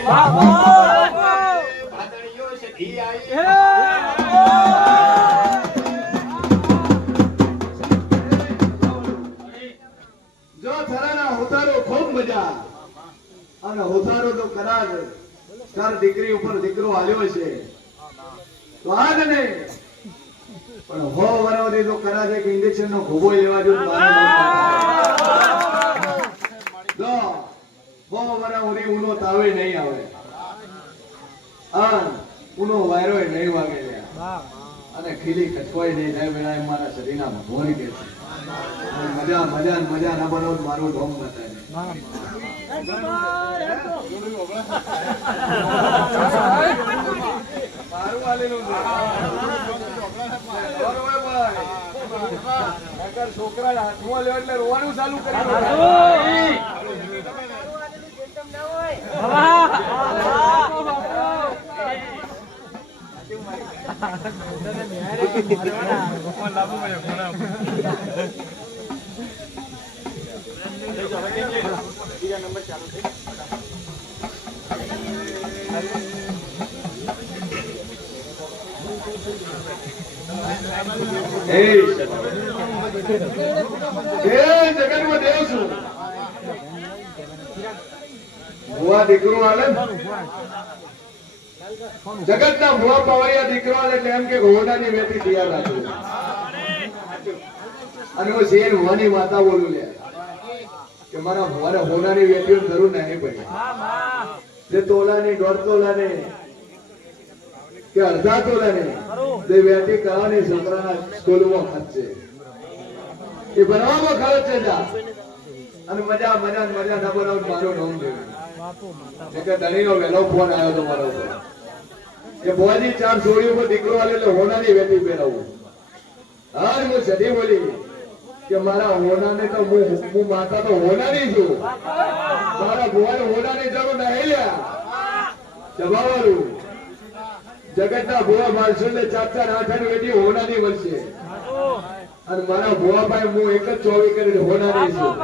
જો થરાના હોતારો ખૂબ મજા અને હોતારો તો કરાર તાર દીકરી ઉપર દીકરો આલ્યો છે તો આજ ને પણ હો વરવરી તો કરા છે કે ઇન્જેક્શન નો ઘોબો લેવા જો જો હો વરવરી ઉનો તાવે નહીં આવે ઉનો વાયરો નહીં વાગે અને ખીલી ખટકોઈ નહીં જાય વેળા મારા શરીરના ભગવાન કે છે મજા મજા મજા ના બનો મારું ઢોંગ બતાય મારું આલેલું છે છોકરા હાથમાં લેવા એટલે રોવાનું ચાલુ કરી જગતમાં દેવ છું ભુવા દીકરો આલે જગત ના ભુવા પવળિયા દીકરો આલે એટલે એમ કે ઘોડાની વેતી તૈયાર રાખું અને હું શેર ભુવાની માતા બોલું લે કે મારા ભુવાને હોનાની વેતીઓ જરૂર નહીં પડી જે તોલાની 1.5 તોલાની કે અડધા તોલાની જે વેતી કરવાની છોકરાના સ્કૂલમાં ખર્ચ છે એ બનાવવામાં ખર્ચ છે અને મજા મજા મજા ના બનાવ મારો નામ દેવું કે ધણીનો વહેલો ફોન આવ્યો તો મારા ઉપર કે ભુવાજી 4 છોડીઓ પર દીકરો આલે એટલે હોનાની વેતી પહેરાવું હા હું સદી બોલી કે મારા હોનાને તો હું માતા તો હોનાની છું મારા ભુવાને હોનાની જરૂર નહીં લ્યા જવાવાળું જગતના ભુવા મારશો ને 4-4 8 વેટી હોનાની મળશે અને મારા ભુવા ભાઈ હું એક જ 24 કરીને હોનાની છું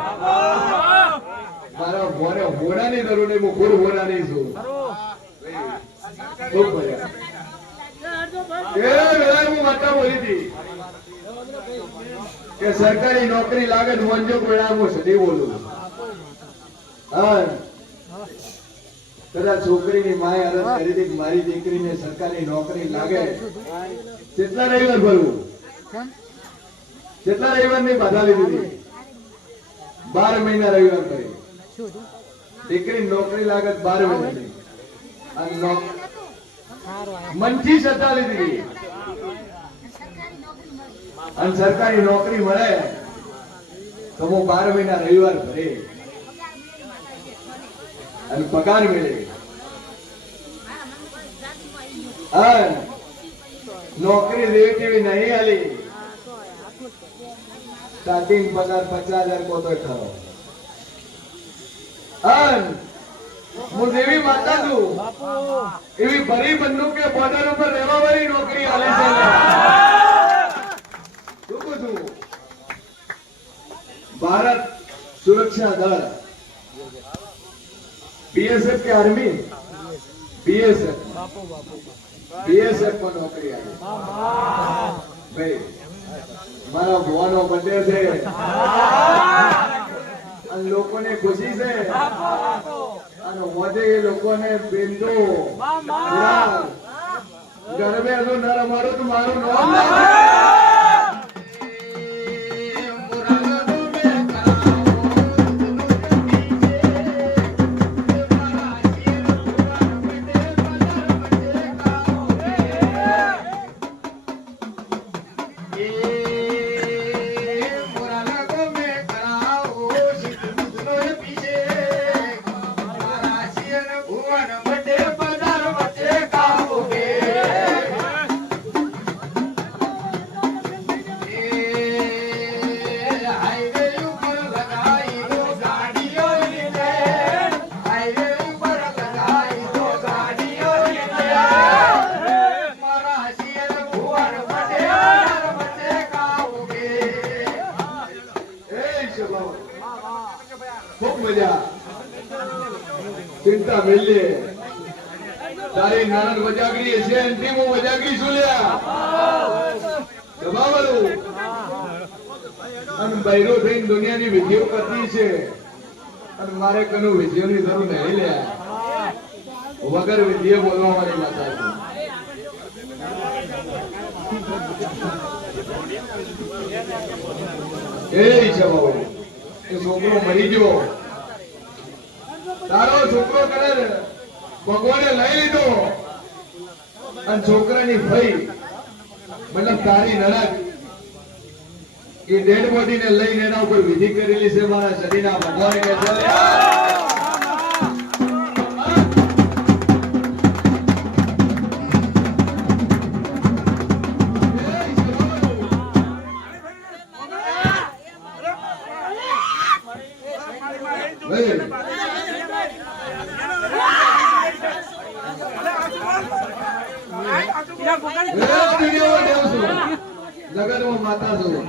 મારા ભુવાને હોનાની જરૂર નહીં હું ખુદ હોનાની છું ખૂબ ભયા એ વેળા હું માતા બોલી હતી કે સરકારી નોકરી લાગે મંજો વેળા હું સદી બોલું હા કદાચ છોકરીની માએ અરજ કરી હતી મારી દીકરીને સરકારી નોકરી લાગે કેટલા રવિવાર ભરવું કેટલા રવિવાર ની બાધા લીધી 12 મહિના રવિવાર ભરી દીકરી નોકરી લાગે 12 મહિનાની અને મનથી સત્તા લીધી અને સરકારી નોકરી મળે તો હું 12 મહિના રવિવાર ભરે અને પગાર મળે નોકરી દેવી કેવી નહીં આલી સ્ટાર્ટિંગ પગાર 50,000 કોતો ખરો હું દેવી માતા છું એવી ભરી બંદૂક કે બોર્ડર ઉપર રહેવા વાળી નોકરી આલે છે શું કહું ભારત સુરક્ષા દળ बीएसएफ के आर्मी बीएसएफ को नौकरी आई भाई मारा भुવાનો बर्थडे છે અને લોકોને ખુશી છે અને વધે એ લોકોને બિંદુ ગરબે જો નર મારું તો મારું નામ ખૂબ મજા ચિંતા મિલે તારી નણંદ વજાગરી છે અંતિમ હું વજાગરી છું લ્યા દબાવાળું અને બૈરો થઈને દુનિયાની વિધિઓ કરતી છે અને મારે કનું વિધિઓની જરૂર નહીં લ્યા વગર વિધિએ બોલવા વાળી માતા છે એ છે બાબુ એ છોકરો મરી ગયો તારો છોકરો કરે ભગવાને લઈ લીધો અને છોકરાની ભઈ મતલબ તારી નણંદ એ ડેડ બોડી ને લઈને એના ઉપર વિધિ કરેલી છે મારા શરીરના ભગવાન કે છે જગતમાં માતા છું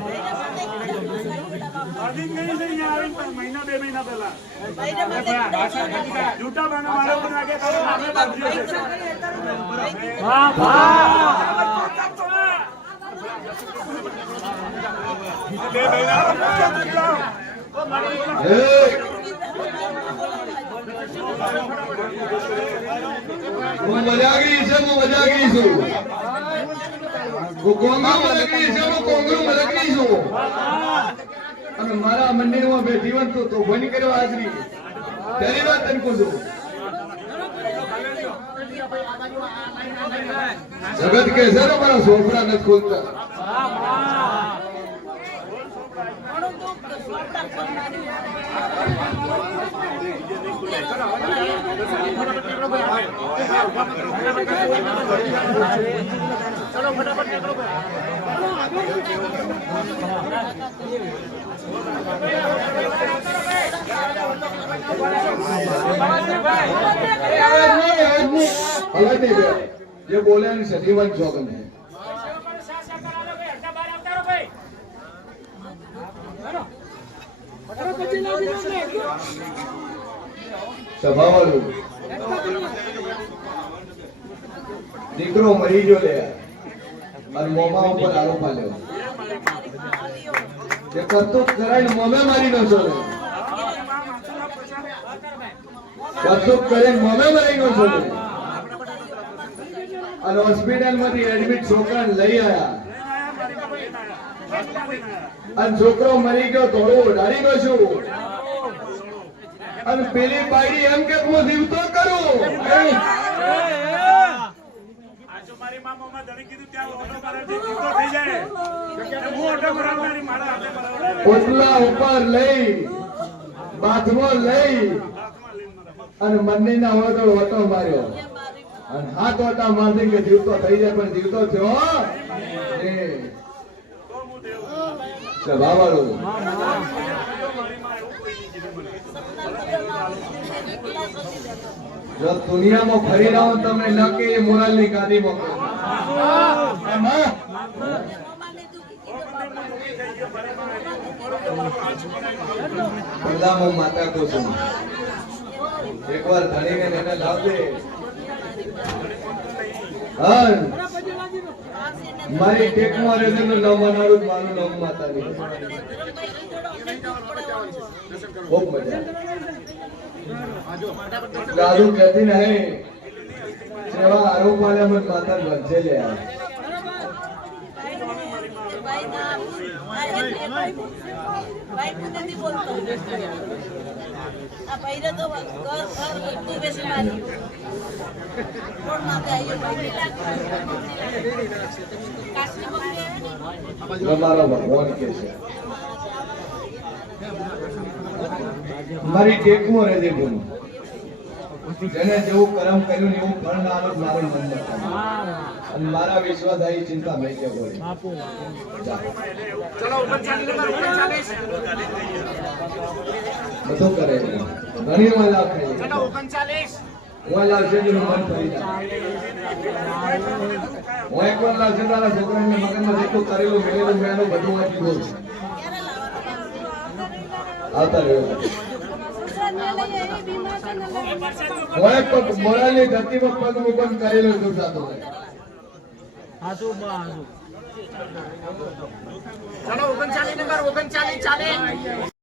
મહિના 2 મહિના પહેલા જૂઠા બના મારા ઉપર લાગે હું મજાગરી છું અને મારા મંદિરમાં બેઠી હોત તો ભણી કરવા હાજરી તેની વાત તનકો છું જગત કે છે મારા સોફરા નથી ખોલતા ચલો ફટાફટ નીકળો જે બોલે એની સજીવન જોગન છે સભાવાળું દીકરો મરી ગયો લે અને મોમા ઉપર આરોપ આલ્યો તે કરતું કરાઈને મોમે મારી નો છો કરતું કરીને મોમે મારી નો છો અને હોસ્પિટલ માંથી એડમિટ છોકરાને લઈ આયા અને છોકરો મરી ગયો થોડો ઉડાડી ગયો છું અને પેલી બાયડી એમ કે હું જીવતો કરું મારી માં મમ્મા ધણી કીધું ત્યાં ઓટો મારે જીવતો થઈ જાય હું ઓટો મારવાની મારા હાથે મારવા ઓટલા ઉપર લઈ બાથમાં લઈ અને મંદિરના ઓટો ઓટો માર્યો અને હાથ ઓટા મારી કે જીવતો થઈ જાય પણ જીવતો થયો એ સભાવાળો જો દુનિયામાં ફરી રહો તમને ન કે એ મોરાલની ગાદીમાં પડદામાં માતા કો છું એકવાર ધણીને એને લાવજે મારી ટેકમાં રેજનું નામ બનાડું મારું નામ માતાની ખૂબ મજા દાદુ કહેતી નહીં સેવા આરોપ વાળા મત માતા વચ્ચે લે મારો ભગવાન કે છે મારી ટેકમાં રહેજે બોલું જેને જેવું કર્મ કર્યું એવું ફળ ના આવે મારું મન અને મારા વિશ્વાસ ચિંતા નહીં કે બોલે બધું કરે ઘણી વાર લાગે હું લાગશે મન ફરી હું એક વાર લાગશે તારા છોકરાને મગજમાં જેટલું કરેલું મેળેલું મેં બધું વાંચી દઉં આવતા રહ્યો હોય પગ મોરાની ધરતીમાં પગ મુકન કરેલો છું સાતો ચલો 39 નંબર 39 ચાલે